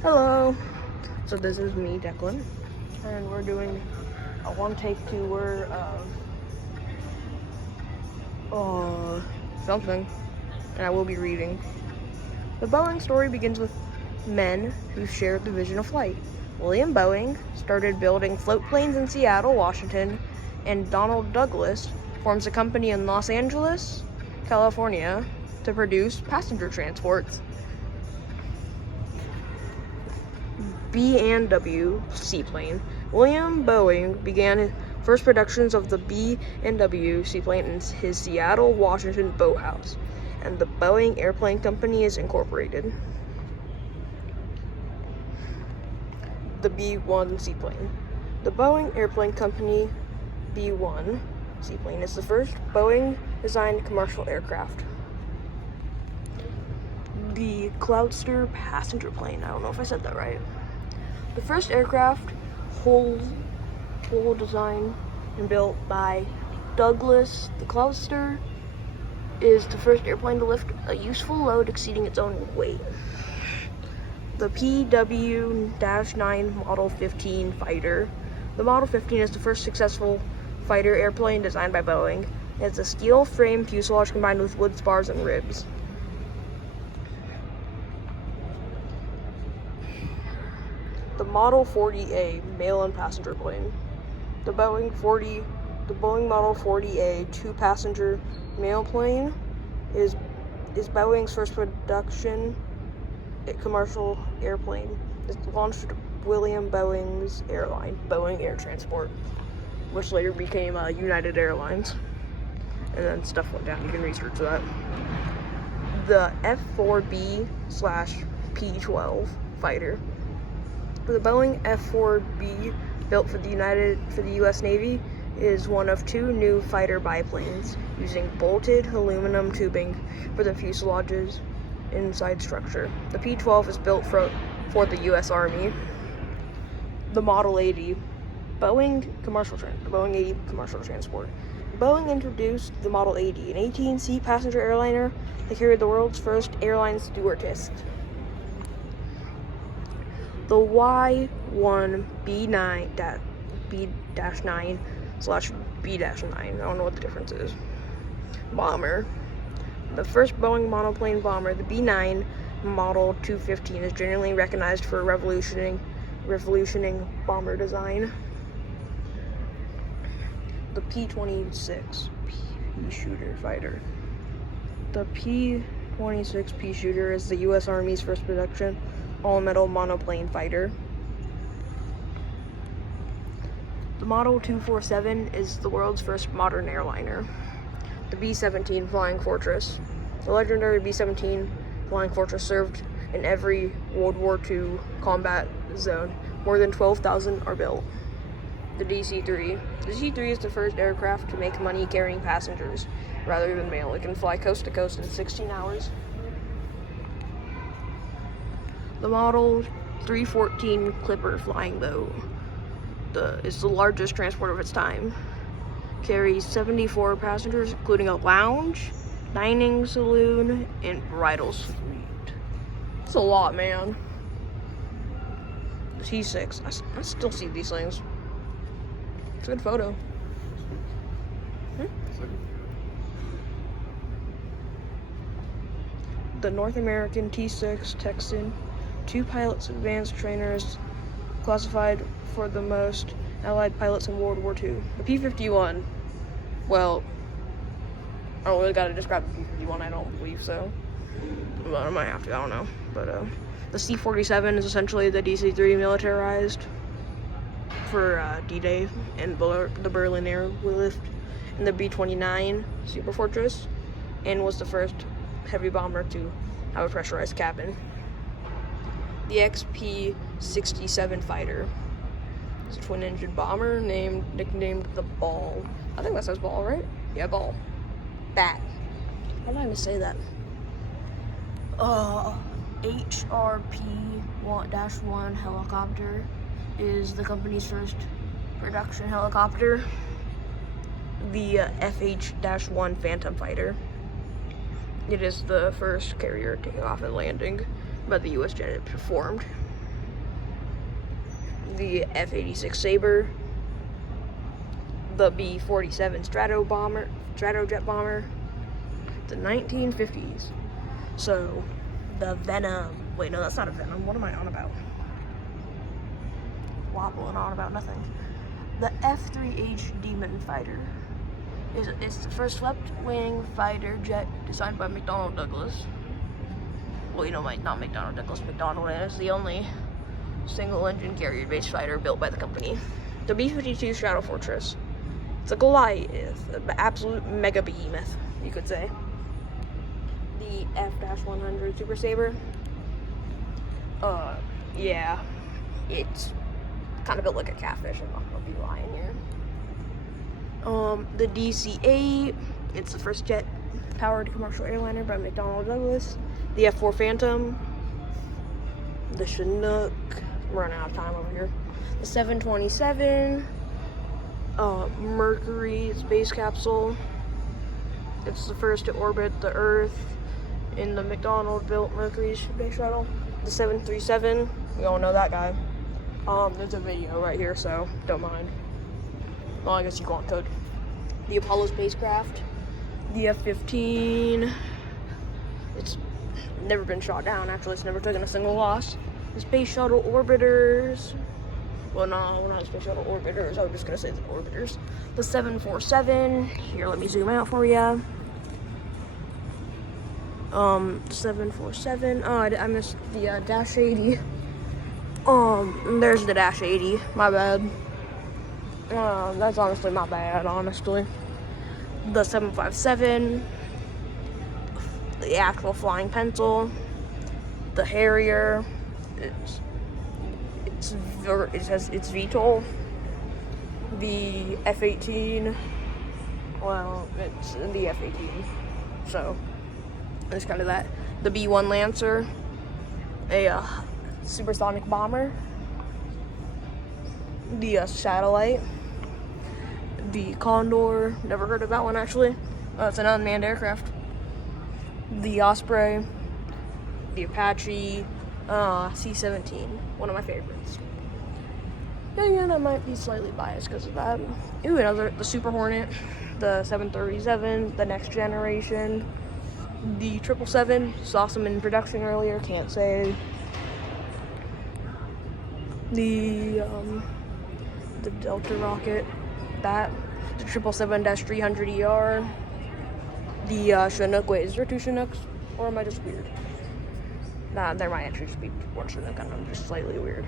Hello. So this is me, Declan, and we're doing a one-take tour of something, and I will be reading. The Boeing story begins with men who shared the vision of flight. William Boeing started building float planes in Seattle, Washington, and Donald Douglas forms a company in Los Angeles, California, to produce passenger transports. B&W seaplane. William Boeing began first productions of the B&W seaplane in his Seattle, Washington boathouse, and the Boeing Airplane Company is incorporated. The B-1 seaplane. The Boeing Airplane Company B-1 seaplane is the first Boeing-designed commercial aircraft. The Cloudster passenger plane. I don't know if I said that right. The first aircraft, whole design and built by Douglas. The Cloudster is the first airplane to lift a useful load exceeding its own weight. The PW-9 Model 15 fighter. The Model 15 is the first successful fighter airplane designed by Boeing. It's a steel frame fuselage combined with wood spars and ribs. The Model 40A mail and passenger plane. The Boeing Model 40A two-passenger mail plane is Boeing's first production commercial airplane. It's launched William Boeing's airline, Boeing Air Transport, which later became United Airlines. And then stuff went down. You can research that. The F-4B/P-12 fighter. The Boeing F-4B, built for the U.S. Navy, is one of two new fighter biplanes using bolted aluminum tubing for the fuselage's inside structure. The P-12 is built for the U.S. Army. The Model 80, Boeing 80 commercial transport. Boeing introduced the Model 80, an 18-seat passenger airliner that carried the world's first airline stewardess. The Y-1B-9/B-9. I don't know what the difference is. Bomber. The first Boeing monoplane bomber, the B-9 Model 215, is generally recognized for revolutioning bomber design. The P-26 pea shooter fighter. The P-26 pea shooter is the U.S. Army's first production all-metal monoplane fighter. The Model 247 is the world's first modern airliner. The B-17 Flying Fortress. The legendary B-17 Flying Fortress served in every World War II combat zone. More than 12,000 are built. The DC-3. The DC-3 is the first aircraft to make money carrying passengers rather than mail. It can fly coast to coast in 16 hours. The Model 314 Clipper flying boat is the largest transport of its time. Carries 74 passengers, including a lounge, dining saloon, and bridal suite. That's a lot, man. The T6. I still see these things. It's a good photo. The North American T6 Texan. 2 pilots advanced trainers classified for the most Allied pilots in World War II. The P-51, well, I don't really gotta describe the P-51, I don't believe so. But I might have to, I don't know. But the C-47 is essentially the DC-3 militarized for D-Day and the Berlin airlift, and the B-29 Super Fortress, and was the first heavy bomber to have a pressurized cabin. The XP-67 fighter. It's a twin-engine bomber nicknamed the Ball. I think that says Ball, right? Yeah, Ball. Bat. How did I say that? HRP-1-1 helicopter is the company's first production helicopter. The FH-1 Phantom fighter. It is the first carrier taking off and landing by the U.S. jet it performed. the F-86 Sabre, the B-47 Stratojet bomber, the 1950s. So, the Venom. Wait, no, that's not a Venom. What am I on about? Wobbling on about nothing. The F-3H Demon Fighter. It's the first swept-wing fighter jet designed by McDonnell Douglas. Well, you know, not McDonnell Douglas, McDonnell is the only single-engine carrier-based fighter built by the company. The B-52 Shadow Fortress. It's a Goliath, an absolute mega behemoth, you could say. The F-100 Super Sabre. Yeah, it's kind of built like a catfish. I'm not gonna be lying here. The DC-8. It's the first jet-powered commercial airliner by McDonnell Douglas. The F-4 Phantom. The Chinook. I'm running out of time over here. The 727. Mercury space capsule. It's the first to orbit the Earth in the McDonnell-built Mercury space shuttle. The 737. We all know that guy. There's a video right here, so don't mind. Well, I guess you can't could. The Apollo spacecraft. The F-15. It's never been shot down, actually. It's never taken a single loss. The Space Shuttle Orbiters. Well, no, we're not Space Shuttle Orbiters. I was just going to say the Orbiters. The 747. Here, let me zoom out for you. 747. Oh, I missed the Dash 80. There's the Dash 80. My bad. That's honestly my bad, honestly. The 757. The actual flying pencil. The Harrier. It has its VTOL. The F-18. Well, it's the F-18. So, it's kind of that. The B-1 Lancer. A supersonic bomber. The satellite. The Condor. Never heard of that one, actually. It's an unmanned aircraft. The Osprey. The Apache. C-17. One of my favorites. Yeah, I might be slightly biased because of that. Ooh, the Super Hornet. The 737. The Next Generation. The 777. Saw some in production earlier. Can't say. The Delta rocket. That. The 777-300ER. The Chinook. Wait, is there two Chinooks? Or am I just weird? Nah, there might actually just be one Chinook, and I'm just slightly weird.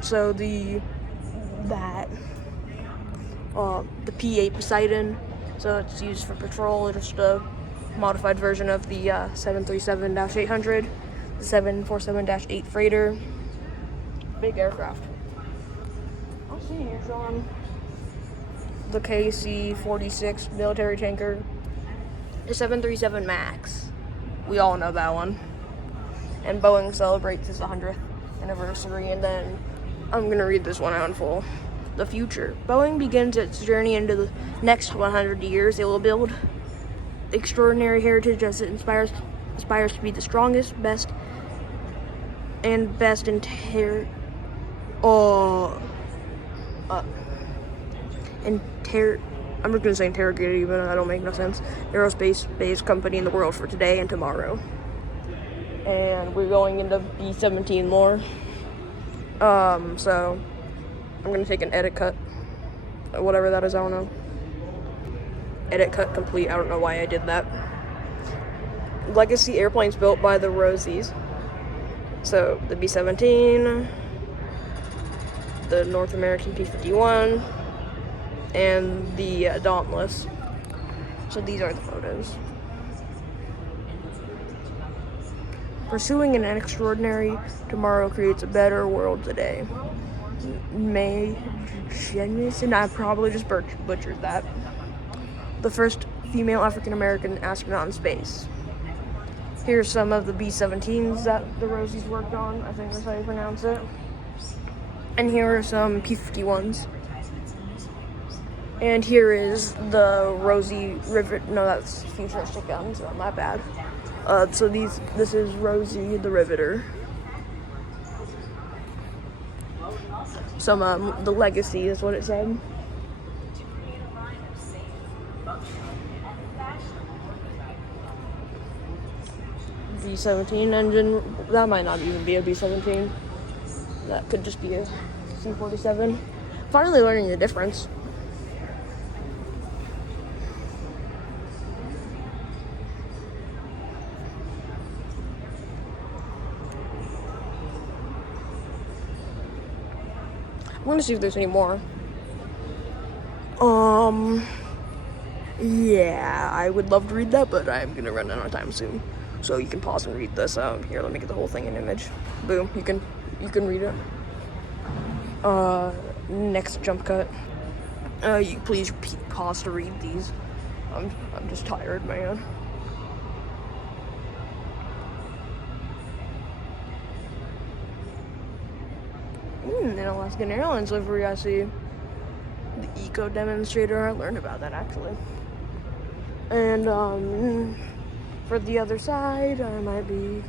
So the P-8 Poseidon. So it's used for patrol. Just a modified version of the 737-800. The 747-8 freighter. Big aircraft. I'll see you, Sean. The KC-46 military tanker. The 737 MAX. We all know that one. And Boeing celebrates its 100th anniversary, and then I'm going to read this one out in full. The future. Boeing begins its journey into the next 100 years. It will build extraordinary heritage as it aspires to be the strongest, best in I'm just going to say interrogated, even though that don't make no sense. Aerospace-based company in the world for today and tomorrow. And we're going into B-17 more. So I'm going to take an edit cut. Whatever that is, I don't know. Edit cut complete. I don't know why I did that. Legacy airplanes built by the Rosies. So the B-17, the North American P-51, and the Dauntless. So these are the photos. Pursuing an extraordinary tomorrow creates a better world today. May Jennison, I probably just butchered that. The first female African-American astronaut in space. Here's some of the B-17s that the Rosies worked on. I think that's how you pronounce it. And here are some P-51s. And here is the Rosie Rivet. No, that's futuristic guns. So my bad. So this is Rosie the Riveter. some, the legacy is what it said. B-17 engine, that might not even be a B-17. That could just be a C-47. Finally learning the difference. I'm gonna see if there's any more. Yeah, I would love to read that, but I'm gonna run out of time soon. So you can pause and read this. Here, let me get the whole thing in image. Boom, you can read it. Next jump cut. You please pause to read these. I'm just tired, man. An Alaskan Airlines livery, I see. The eco demonstrator, I learned about that actually. And for the other side, I might be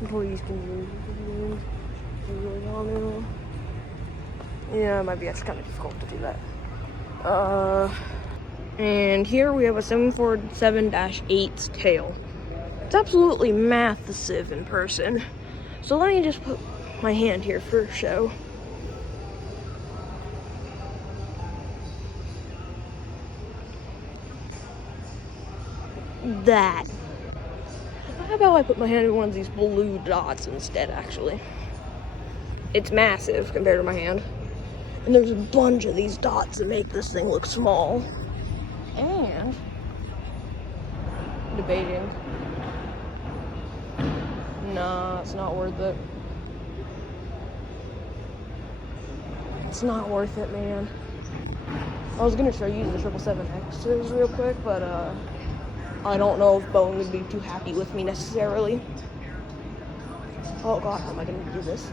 employees can use. Yeah, it might be actually kind of difficult to do that. And here we have a 747-8's tail. It's absolutely massive in person. So let me just put my hand here for show. That. How about I put my hand in one of these blue dots instead, actually? It's massive compared to my hand. And there's a bunch of these dots that make this thing look small. And debating. Nah, it's not worth it. It's not worth it, man. I was gonna show you the 777X's real quick, but I don't know if Boeing would be too happy with me necessarily. Oh god, how am I gonna do this?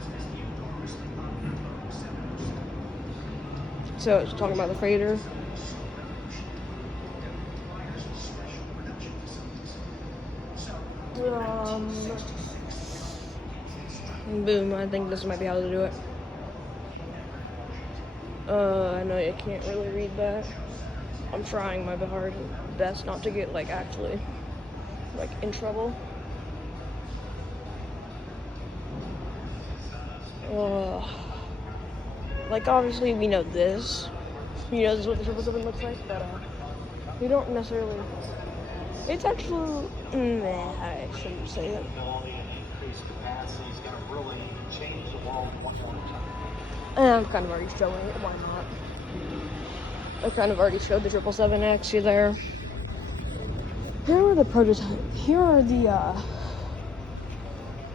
So it's talking about the freighter. Boom, I think this might be how to do it. I know you can't really read that. I'm trying my best not to get, actually, in trouble. Obviously we know this. This is what the 777 looks like, but, we don't necessarily... It's actually... I shouldn't say it. I'm kind of already showing it, why not? I kind of already showed the 777X, you there. Here are the prototype. Here are the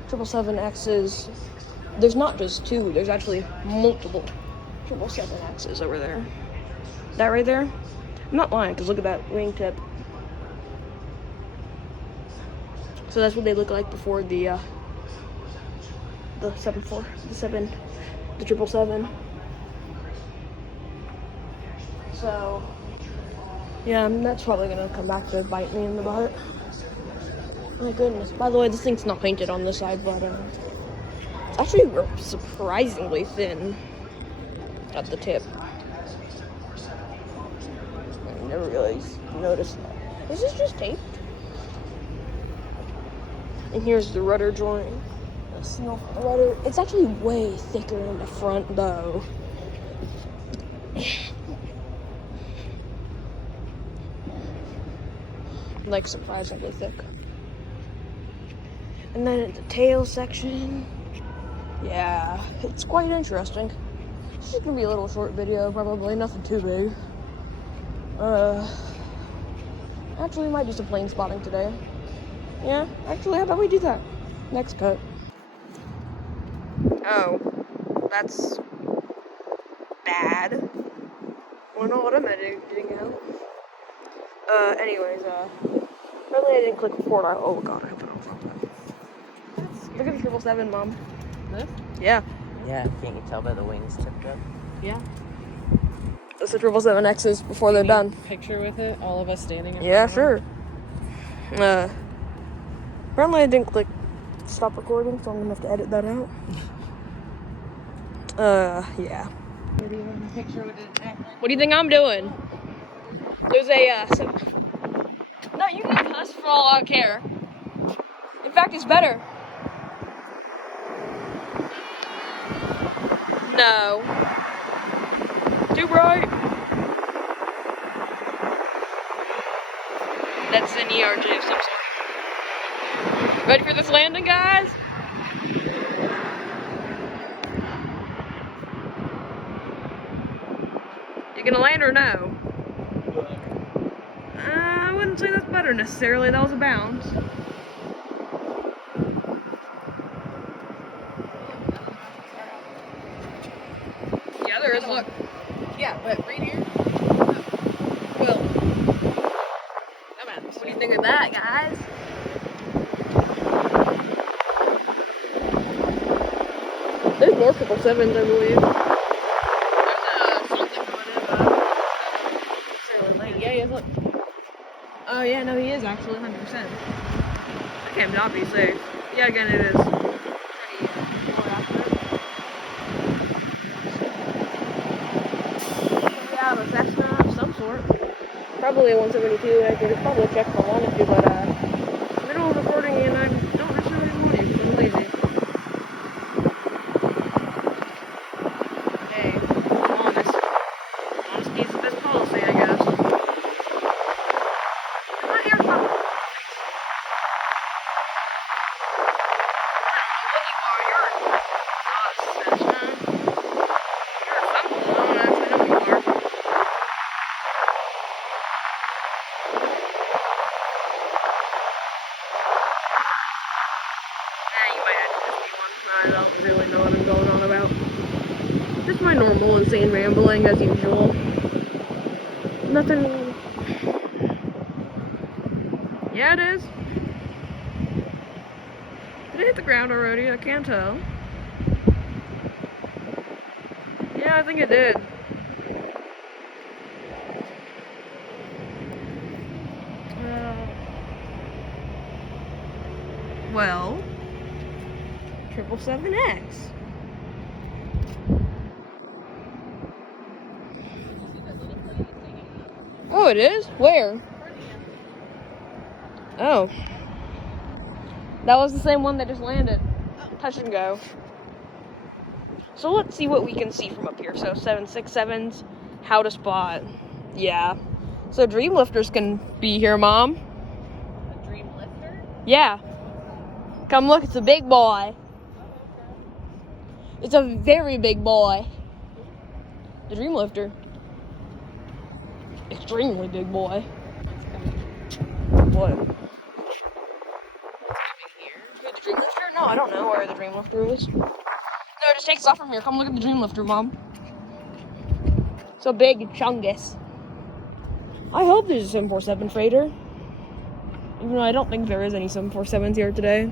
777X's. There's not just two, there's actually multiple 777X's over there. That right there? I'm not lying, because look at that wingtip. So that's what they look like before the 777. So, yeah, that's probably gonna come back to bite me in the butt. My goodness. By the way, this thing's not painted on this side, but it's actually surprisingly thin at the tip. I never really noticed that. Is this just taped? And here's the rudder joint. The rudder. It's actually way thicker in the front, though. Surprisingly thick. And then at the tail section, yeah, it's quite interesting. This is gonna be a little short video, probably nothing too big. Actually, we might do some plane spotting today. Yeah, actually, how about we do that? Next cut. Oh, that's bad. I don't know what I'm editing out. Anyways, apparently I didn't click record. Oh god, I hope I don't drop that. Look at the 777, Mom. This? Yeah. Yeah, can't you tell by the wings tipped up? Yeah. That's the 777X's before they're done. Picture with it, all of us standing in Yeah, front of sure. Apparently I didn't click stop recording, so I'm gonna have to edit that out. Yeah. What do you think I'm doing? There's a, no, you can cuss for all I care. In fact, it's better. No. Too bright. That's an ERG of some sort. Ready for this landing, guys? You gonna land or no? I wouldn't say that's better necessarily. That was a bounce. Yeah, there is. Look. Yeah, but right here. Well, What what do you think of that, guys? There's more 777s, I believe. Yeah, yeah, look. Oh yeah, no, he is actually 100%. I can't not be safe. Yeah, again, it is. Yeah, but that's not of some sort. Probably a 172. I could probably check if I wanted to, but middle of recording and I don't necessarily want to because I'm lazy. Hey, I'm honest. Honesty is the best policy, I guess. My hair's not nice. I don't really know what I'm going on about. Just my normal insane rambling as usual. Nothing. Yeah, it is. Did it hit the ground already? I can't tell. Yeah, I think it did. Well, 777X. Oh, it is? Where? Oh. That was the same one that just landed. Touch and go. So let's see what we can see from up here. So 767s, how to spot. Yeah. So Dreamlifters can be here, Mom. A dream lifter? Yeah. Come look, it's a big boy. It's a very big boy. The Dreamlifter. Extremely big boy. What? Who, the Dreamlifter? No, I don't know where the Dreamlifter is. No, it just takes off from here. Come look at the Dreamlifter, Mom. So big chungus. I hope there's a 747 freighter. Even though I don't think there is any 747s here today.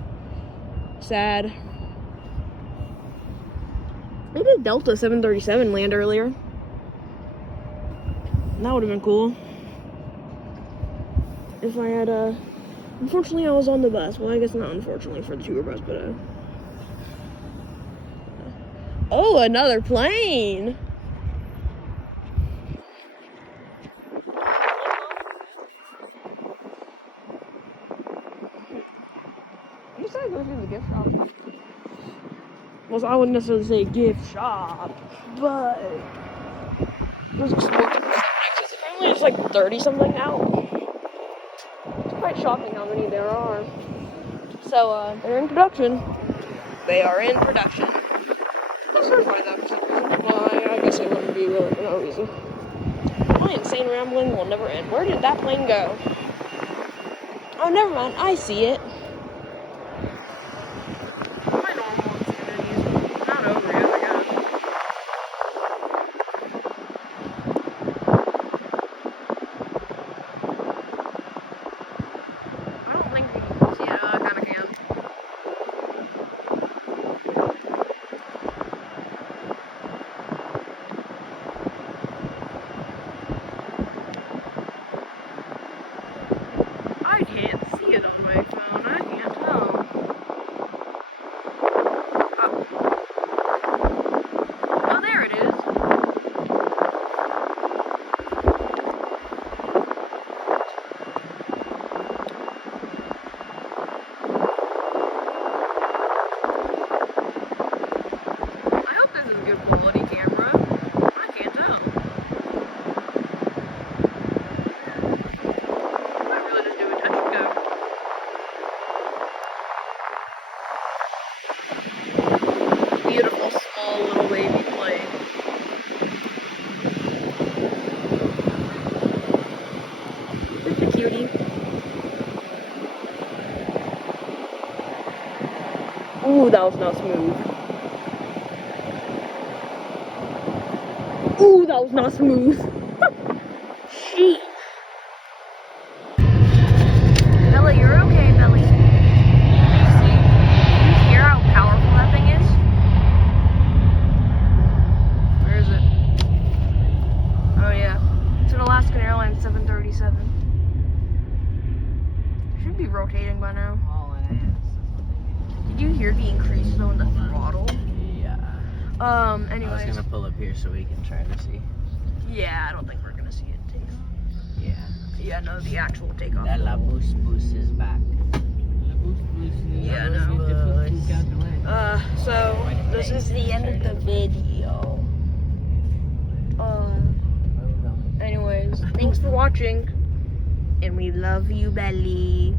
Sad. They did Delta 737 land earlier. That would have been cool. If I had unfortunately I was on the bus. Well, I guess not unfortunately for the tour bus, but oh, another plane. You said go through the gift shop. Well, I wouldn't necessarily say gift shop, but there's apparently it's like 30 something now. It's quite shocking how many there are. So they're in production. They are in production. Let's certify that for some reason. Well, I guess it wouldn't be really for no reason. My insane rambling will never end. Where did that plane go? Oh, never mind. I see it. My normal insanity's not over yet, I guess. I don't think you can see it. I kind of can. I can't see it on my phone. I Ooh, that was not smooth. Ooh, that was not smooth. Sheesh. Bella, you're okay, Belly. Can you hear how powerful that thing is? Where is it? Oh yeah, it's an Alaskan Airlines 737. Should be rotating by now. Did you hear the increase though in the throttle? Yeah. Anyways. I was gonna pull up here so we can try to see. Yeah, I don't think we're gonna see it take off. Yeah. Yeah, no, the actual takeoff. That La Boost Boost is back. Yeah, no. So this is the end of the video. Anyways, thanks for watching, and we love you, Belly.